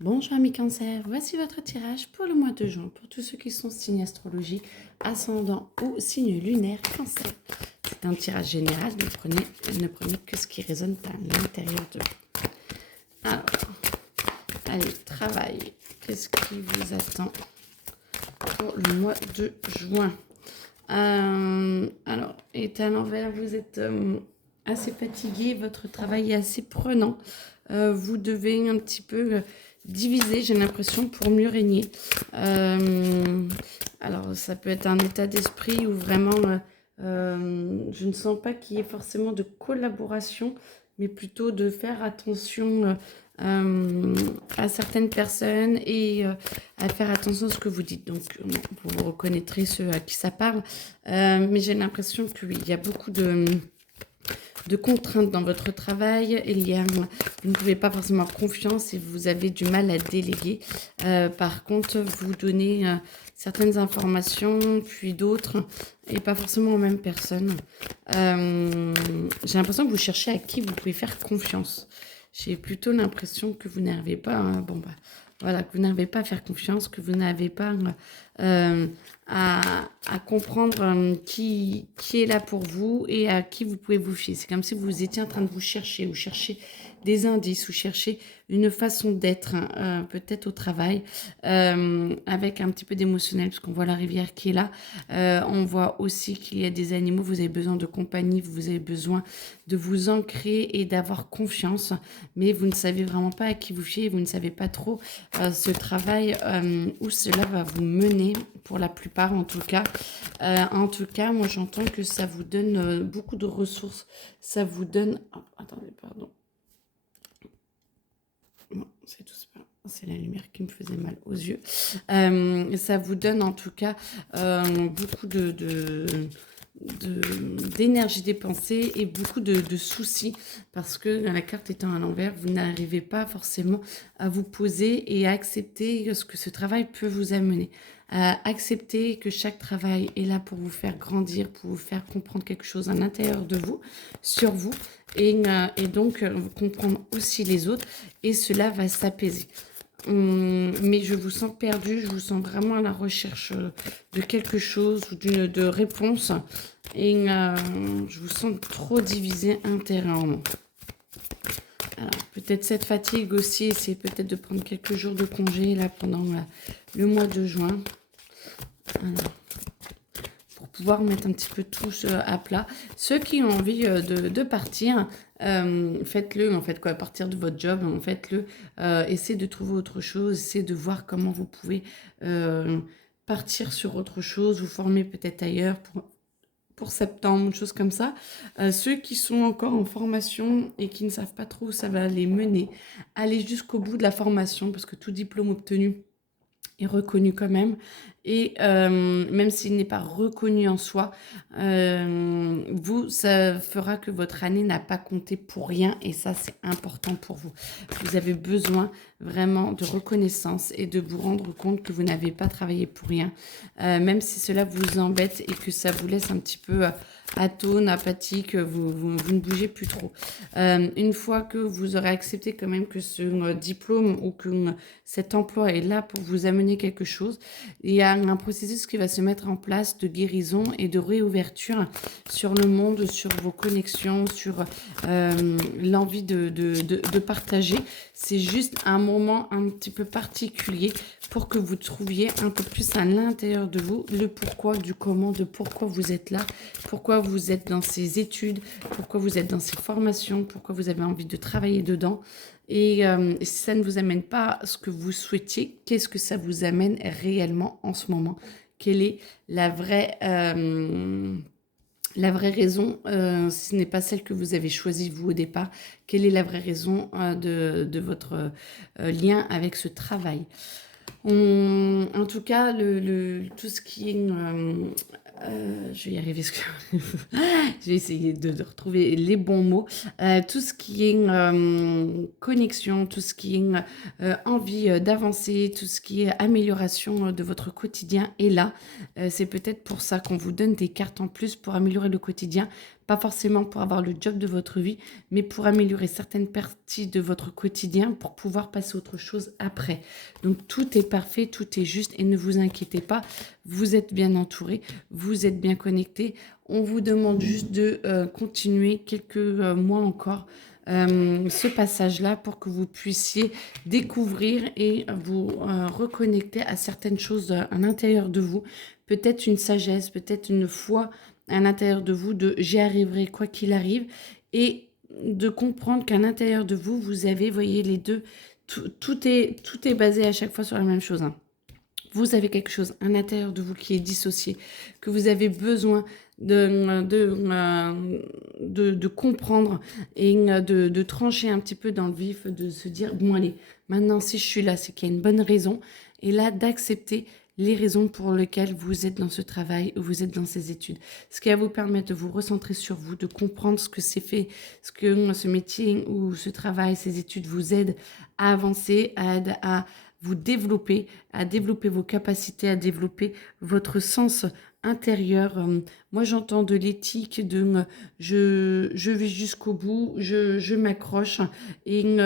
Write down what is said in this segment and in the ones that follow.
Bonjour amis Cancer, voici votre tirage pour le mois de juin pour tous ceux qui sont signes astrologiques, ascendant ou signe lunaire Cancer. C'est un tirage général, ne prenez que ce qui résonne à l'intérieur de vous. Alors, allez, travail, qu'est-ce qui vous attend pour le mois de juin? Alors, et à l'envers, vous êtes assez fatigué, votre travail est assez prenant. Vous devez un petit peu diviser, j'ai l'impression, pour mieux régner. Alors, ça peut être un état d'esprit où vraiment, je ne sens pas qu'il y ait forcément de collaboration, mais plutôt de faire attention à certaines personnes et à faire attention à ce que vous dites. Donc, vous reconnaîtrez ceux à qui ça parle. Mais j'ai l'impression que oui, il y a beaucoup de contraintes dans votre travail. Vous ne pouvez pas forcément avoir confiance et vous avez du mal à déléguer. Par contre, vous donnez certaines informations, puis d'autres, et pas forcément aux mêmes personnes. J'ai l'impression que vous cherchez à qui vous pouvez faire confiance. J'ai plutôt l'impression que vous n'arrivez pas, voilà, que vous n'arrivez pas à faire confiance, que vous n'avez pas euh, à comprendre qui est là pour vous et à qui vous pouvez vous fier. C'est comme si vous étiez en train de vous chercher, ou chercher des indices, ou chercher une façon d'être, peut-être au travail, avec un petit peu d'émotionnel, parce qu'on voit la rivière qui est là. On voit aussi qu'il y a des animaux, vous avez besoin de compagnie, vous avez besoin de vous ancrer et d'avoir confiance, mais vous ne savez vraiment pas à qui vous fier, vous ne savez pas trop ce travail où cela va vous mener, pour la plupart en tout cas. En tout cas, moi j'entends que ça vous donne beaucoup de ressources, ça vous donne... Oh, attendez, pardon. Bon, c'est tout, c'est la lumière qui me faisait mal aux yeux. Ça vous donne en tout cas beaucoup d'énergie dépensée et beaucoup de soucis, parce que la carte étant à l'envers, vous n'arrivez pas forcément à vous poser et à accepter ce que ce travail peut vous amener. À accepter que chaque travail est là pour vous faire grandir, pour vous faire comprendre quelque chose à l'intérieur de vous, sur vous, et donc comprendre aussi les autres, et cela va s'apaiser. Mais je vous sens perdu, je vous sens vraiment à la recherche de quelque chose ou de réponse, et je vous sens trop divisé intérieurement. Alors, peut-être cette fatigue aussi, c'est peut-être de prendre quelques jours de congé là pendant le mois de juin. Alors, pour pouvoir mettre un petit peu tout à plat. Ceux qui ont envie de partir, faites-le, en fait, quoi, à partir de votre job, en faites-le. Essayez de trouver autre chose, essayez de voir comment vous pouvez partir sur autre chose, vous former peut-être ailleurs pour septembre, une chose comme ça. Ceux qui sont encore en formation et qui ne savent pas trop où ça va les mener, allez jusqu'au bout de la formation, parce que tout diplôme obtenu est reconnu quand même, et même s'il n'est pas reconnu en soi, ça fera que votre année n'a pas compté pour rien, et ça c'est important pour vous. Vous avez besoin vraiment de reconnaissance et de vous rendre compte que vous n'avez pas travaillé pour rien, même si cela vous embête et que ça vous laisse un petit peu atone, apathique, vous ne bougez plus trop. Une fois que vous aurez accepté quand même que ce diplôme ou que cet emploi est là pour vous amener quelque chose, il y a un processus qui va se mettre en place de guérison et de réouverture sur le monde, sur vos connexions, sur l'envie de partager. C'est juste un moment un petit peu particulier pour que vous trouviez un peu plus à l'intérieur de vous le pourquoi du comment, de pourquoi vous êtes là, pourquoi vous êtes dans ces études, pourquoi vous êtes dans ces formations, pourquoi vous avez envie de travailler dedans. Et si ça ne vous amène pas ce que vous souhaitiez, qu'est-ce que ça vous amène réellement en ce moment? Quelle est la vraie raison, si ce n'est pas celle que vous avez choisie vous au départ? Quelle est la vraie raison de votre lien avec ce travail? En tout cas, tout ce qui est... je vais y arriver. Je vais essayer de retrouver les bons mots. Tout ce qui est connexion, tout ce qui est envie d'avancer, tout ce qui est amélioration de votre quotidien est là. C'est peut-être pour ça qu'on vous donne des cartes en plus pour améliorer le quotidien, pas forcément pour avoir le job de votre vie, mais pour améliorer certaines parties de votre quotidien pour pouvoir passer à autre chose après. Donc tout est parfait, tout est juste et ne vous inquiétez pas, vous êtes bien entouré, vous êtes bien connecté. On vous demande juste de continuer quelques mois encore ce passage-là pour que vous puissiez découvrir et vous reconnecter à certaines choses à l'intérieur de vous. Peut-être une sagesse, peut-être une foi à l'intérieur de vous de j'y arriverai quoi qu'il arrive et de comprendre qu'à l'intérieur de vous, vous avez, voyez, les deux, tout est basé à chaque fois sur la même chose, hein. Vous avez quelque chose à l'intérieur de vous qui est dissocié, que vous avez besoin de comprendre et de trancher un petit peu dans le vif, de se dire, bon allez, maintenant si je suis là, c'est qu'il y a une bonne raison, et là d'accepter les raisons pour lesquelles vous êtes dans ce travail ou vous êtes dans ces études. Ce qui va vous permettre de vous recentrer sur vous, de comprendre ce que c'est fait, ce que ce métier ou ce travail, ces études vous aident à avancer, à vous développer, à développer vos capacités, à développer votre sens intérieur. Moi, j'entends de l'éthique, je vais jusqu'au bout, je m'accroche et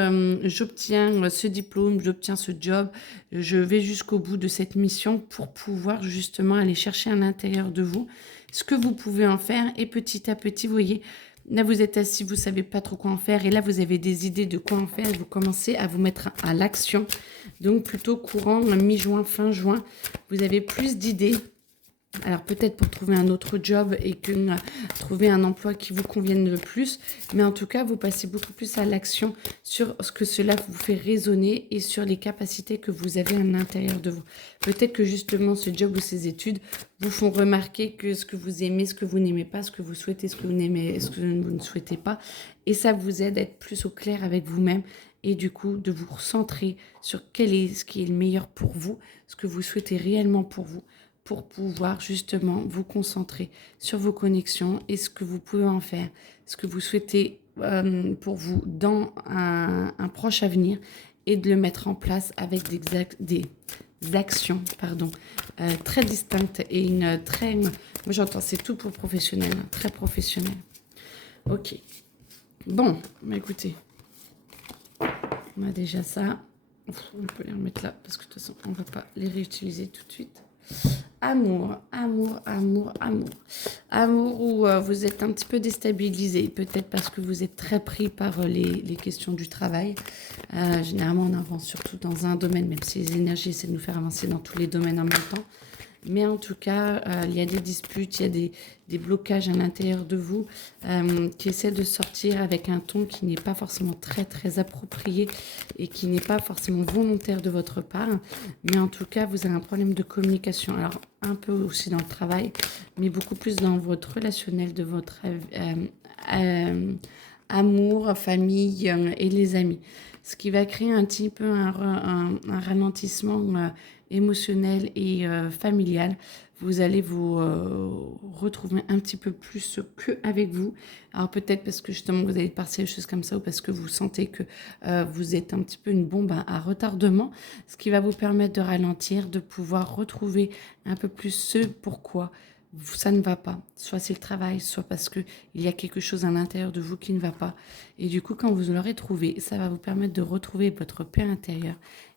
j'obtiens ce diplôme, j'obtiens ce job, je vais jusqu'au bout de cette mission pour pouvoir justement aller chercher à l'intérieur de vous ce que vous pouvez en faire et petit à petit, vous voyez, là, vous êtes assis, vous ne savez pas trop quoi en faire. Et là, vous avez des idées de quoi en faire. Et vous commencez à vous mettre à l'action. Donc, plutôt courant, mi-juin, fin juin, vous avez plus d'idées. Alors, peut-être pour trouver un autre job et que trouver un emploi qui vous convienne le plus. Mais en tout cas, vous passez beaucoup plus à l'action sur ce que cela vous fait résonner et sur les capacités que vous avez à l'intérieur de vous. Peut-être que justement, ce job ou ces études vous font remarquer que ce que vous aimez, ce que vous n'aimez pas, ce que vous souhaitez, ce que vous n'aimez, ce que vous ne souhaitez pas. Et ça vous aide à être plus au clair avec vous-même et du coup de vous recentrer sur ce qui est le meilleur pour vous, ce que vous souhaitez réellement pour pouvoir justement vous concentrer sur vos connexions et ce que vous pouvez en faire, ce que vous souhaitez pour vous dans un proche avenir et de le mettre en place avec des actions très distinctes et moi j'entends c'est tout pour professionnel, hein, très professionnel. Ok, bon, bah écoutez, on a déjà ça, on peut les remettre là parce que de toute façon on ne va pas les réutiliser tout de suite. Amour, amour, amour, amour. Amour où vous êtes un petit peu déstabilisé, peut-être parce que vous êtes très pris par les questions du travail. Généralement, on avance surtout dans un domaine, même si les énergies essaient de nous faire avancer dans tous les domaines en même temps. Mais en tout cas, il y a des disputes, il y a des blocages à l'intérieur de vous qui essaient de sortir avec un ton qui n'est pas forcément très, très approprié et qui n'est pas forcément volontaire de votre part. Mais en tout cas, vous avez un problème de communication. Alors, un peu aussi dans le travail, mais beaucoup plus dans votre relationnel de votre amour, famille et les amis. Ce qui va créer un petit peu un ralentissement émotionnel et familial. Vous allez vous retrouver un petit peu plus qu'avec vous. Alors peut-être parce que justement vous allez passer des choses comme ça ou parce que vous sentez que vous êtes un petit peu une bombe à retardement. Ce qui va vous permettre de ralentir, de pouvoir retrouver un peu plus ce pourquoi ça ne va pas. Soit c'est le travail, soit parce qu'il y a quelque chose à l'intérieur de vous qui ne va pas. Et du coup, quand vous l'aurez trouvé, ça va vous permettre de retrouver votre paix intérieure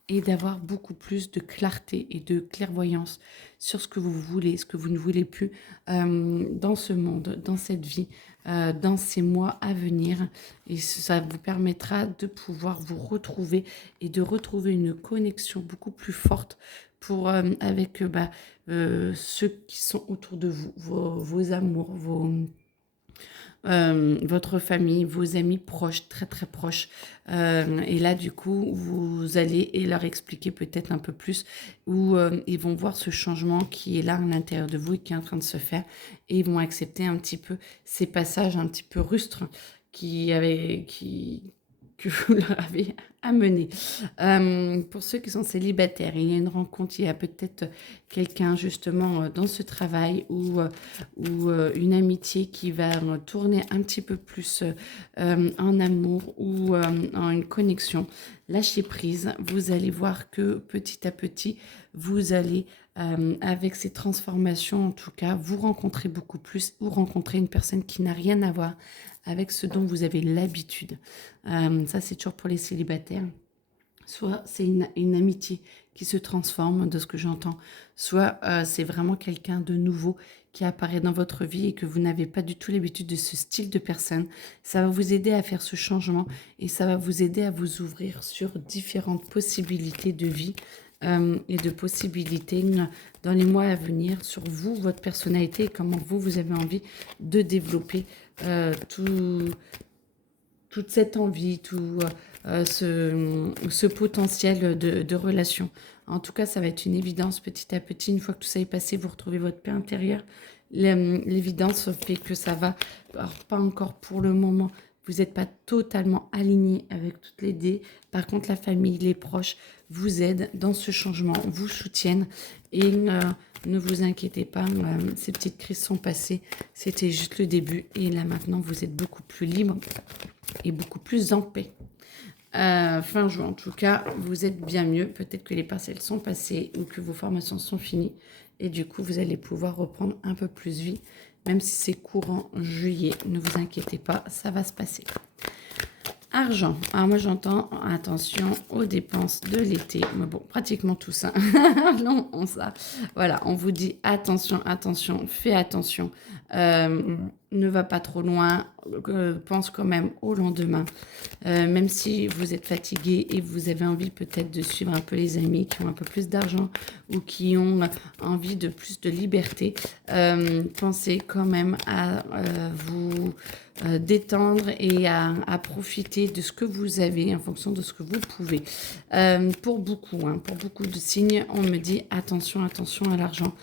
et d'avoir beaucoup plus de clarté et de clairvoyance sur ce que vous voulez, ce que vous ne voulez plus dans ce monde, dans cette vie, dans ces mois à venir. Et ça vous permettra de pouvoir vous retrouver et de retrouver une connexion beaucoup plus forte avec ceux qui sont autour de vous, vos amours, votre famille, vos amis proches, très très proches. Et là, du coup, vous allez leur expliquer peut-être un peu plus où ils vont voir ce changement qui est là à l'intérieur de vous et qui est en train de se faire. Et ils vont accepter un petit peu ces passages un petit peu rustres que vous leur avez amené. Pour ceux qui sont célibataires, il y a une rencontre, il y a peut-être quelqu'un justement dans ce travail ou une amitié qui va tourner un petit peu plus en amour ou en une connexion. Lâchez prise, vous allez voir que petit à petit, vous allez, avec ces transformations en tout cas, vous rencontrer beaucoup plus ou rencontrer une personne qui n'a rien à voir avec ce dont vous avez l'habitude. Ça, c'est toujours pour les célibataires. Soit c'est une amitié qui se transforme, de ce que j'entends, soit c'est vraiment quelqu'un de nouveau qui apparaît dans votre vie et que vous n'avez pas du tout l'habitude de ce style de personne. Ça va vous aider à faire ce changement et ça va vous aider à vous ouvrir sur différentes possibilités de vie et de possibilités dans les mois à venir sur vous, votre personnalité et comment vous avez envie de développer toute cette envie, tout ce potentiel de relation. En tout cas, ça va être une évidence petit à petit. Une fois que tout ça est passé, vous retrouvez votre paix intérieure. L'évidence fait que ça va, alors pas encore pour le moment, vous n'êtes pas totalement aligné avec toutes les dés. Par contre, la famille, les proches vous aident dans ce changement, vous soutiennent et ne vous inquiétez pas, ces petites crises sont passées. C'était juste le début et là maintenant, vous êtes beaucoup plus libre et beaucoup plus en paix. Fin juin, en tout cas, vous êtes bien mieux. Peut-être que les partiels sont passés ou que vos formations sont finies. Et du coup, vous allez pouvoir reprendre un peu plus vie. Même si c'est courant juillet, ne vous inquiétez pas, ça va se passer. Argent. Alors moi, j'entends attention aux dépenses de l'été. Mais bon, pratiquement tout ça. Non, ça. Voilà, on vous dit attention, attention, fais attention. Ne va pas trop loin. Pense quand même au lendemain. Même si vous êtes fatigué et vous avez envie peut-être de suivre un peu les amis qui ont un peu plus d'argent ou qui ont envie de plus de liberté, pensez quand même à vous détendre et à profiter de ce que vous avez en fonction de ce que vous pouvez. Pour beaucoup de signes, on me dit attention, attention à l'argent.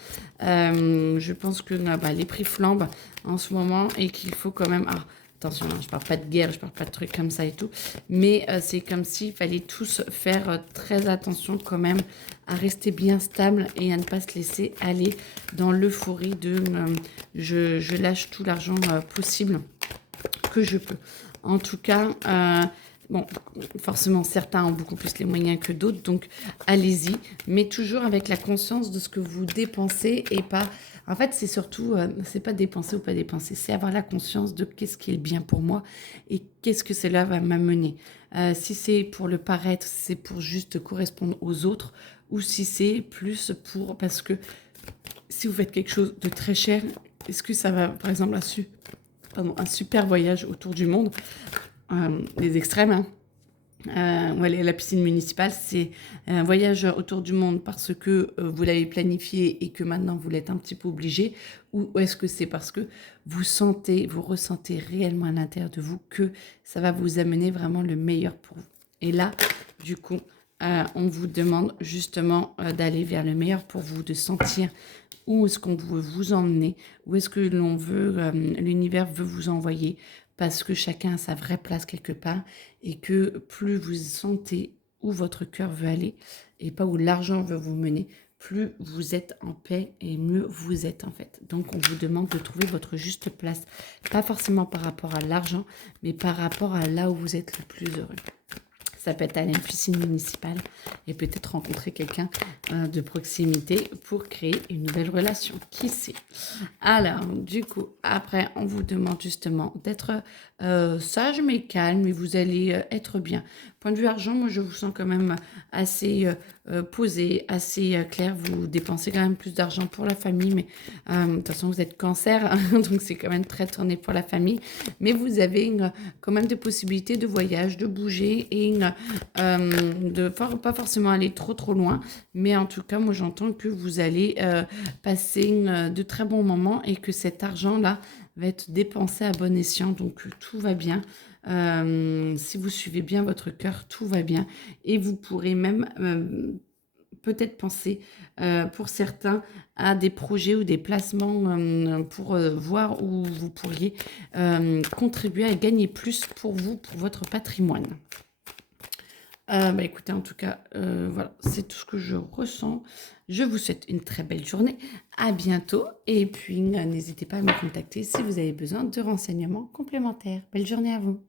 Je pense que les prix flambent en ce moment et qu'il faut quand même... attention, je ne parle pas de guerre, je ne parle pas de trucs comme ça et tout, mais c'est comme s'il fallait tous faire très attention quand même à rester bien stable et à ne pas se laisser aller dans l'euphorie de je lâche tout l'argent possible que je peux. En tout cas, bon, forcément, certains ont beaucoup plus les moyens que d'autres, donc allez-y, mais toujours avec la conscience de ce que vous dépensez et pas... En fait, c'est surtout, c'est pas dépenser ou pas dépenser, c'est avoir la conscience de qu'est-ce qui est bien pour moi et qu'est-ce que cela va m'amener. Si c'est pour le paraître, si c'est pour juste correspondre aux autres, ou si c'est plus pour... Parce que si vous faites quelque chose de très cher, est-ce que ça va, par exemple, un super voyage autour du monde, les extrêmes, hein. La piscine municipale, c'est un voyage autour du monde parce que vous l'avez planifié et que maintenant vous l'êtes un petit peu obligé, ou est-ce que c'est parce que vous ressentez réellement à l'intérieur de vous que ça va vous amener vraiment le meilleur pour vous. Et là, du coup, on vous demande justement d'aller vers le meilleur pour vous, de sentir où est-ce qu'on veut vous emmener, où est-ce que l'univers veut vous envoyer, parce que chacun a sa vraie place quelque part et que plus vous sentez où votre cœur veut aller et pas où l'argent veut vous mener, plus vous êtes en paix et mieux vous êtes en fait. Donc on vous demande de trouver votre juste place, pas forcément par rapport à l'argent, mais par rapport à là où vous êtes le plus heureux. Ça peut être aller à une piscine municipale et peut-être rencontrer quelqu'un de proximité pour créer une nouvelle relation. Qui sait? Alors, du coup, après, on vous demande justement d'être sage mais calme et vous allez être bien. Point de vue argent, moi, je vous sens quand même assez posé, assez clair. Vous dépensez quand même plus d'argent pour la famille, mais de toute façon, vous êtes cancer, donc c'est quand même très tourné pour la famille. Mais vous avez quand même des possibilités de voyage, de bouger et pas forcément aller trop loin. Mais en tout cas, moi, j'entends que vous allez passer de très bons moments et que cet argent-là va être dépensé à bon escient. Donc, tout va bien. Si vous suivez bien votre cœur, tout va bien. Et vous pourrez même peut-être penser, pour certains, à des projets ou des placements pour voir où vous pourriez contribuer à gagner plus pour vous, pour votre patrimoine. Bah, écoutez, en tout cas, voilà, c'est tout ce que je ressens. Je vous souhaite une très belle journée. À bientôt et puis, n'hésitez pas à me contacter si vous avez besoin de renseignements complémentaires. Belle journée à vous.